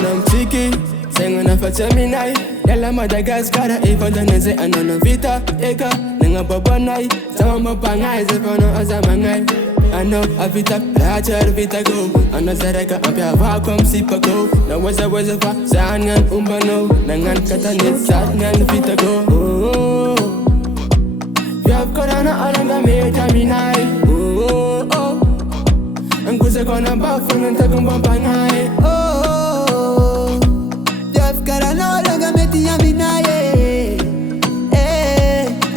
Anam tiki, sengo na fachaminai. Yala Madagascar, even the nese anana vita, eka, nenga babanai. Sama mapangai, zefono azamangai. Ano avita, racha vita go. Ano zareka ampia vacuum sipa go. Na waza fa, zangan umbano. Nangan katanit, zangan vita go. Oh, Yav korana aranga me taminai. Oh, Anguza kona bafana takumba pangai. Oh, Yav korana aranga me taminai.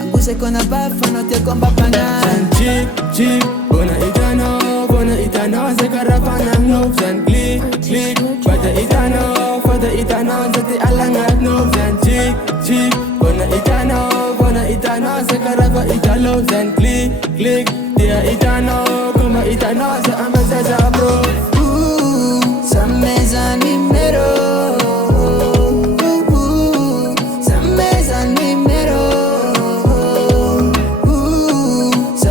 Anguza kona bafana takumba pangai. Chik, bona itano, zekarafana no. Zan click, fata itano, zati alangat no. Zan chik, bona itano, zekarafa italo. Zan click, dia itano, kuma itano, za amazaza bro. AMIAZA numero. AMIAZA numero.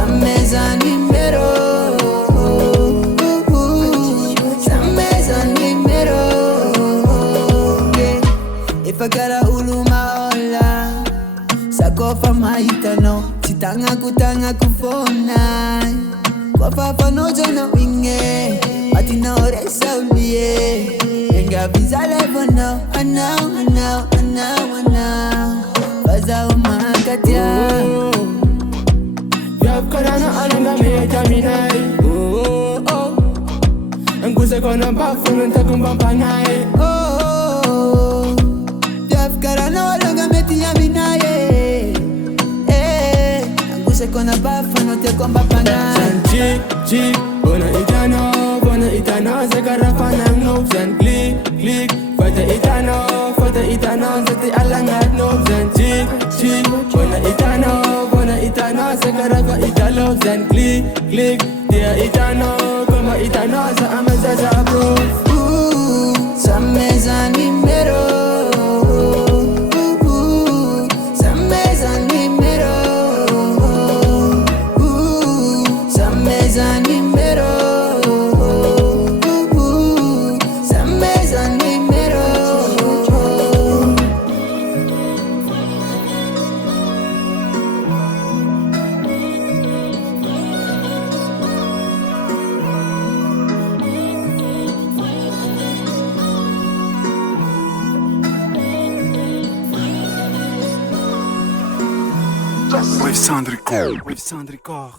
AMIAZA numero. AMIAZA numero. Ifagara uluma ola. Sakofa maitano. Sitanga kutanga kufona. Kwafa no jona winge. Atina oresa ulie. Enga visa level now. I know. Baza umakatia. Yav korana aranga me taminai. Oh, Anguza kona bafana takumba pangai. Oh, Yav korana aranga me taminai. Anguza kona bafana takumba pangai. Chik, bona itano, zekarafana no. Zan click, fata itano, zati alangat no. Zan chik, bona itano, zekarafa italo. Zan click, dia itano, kuma itano, za amazaza bro. AMIAZA numero. AMIAZA numero. AMIAZA numero. AMIAZA numero. With Sandricor.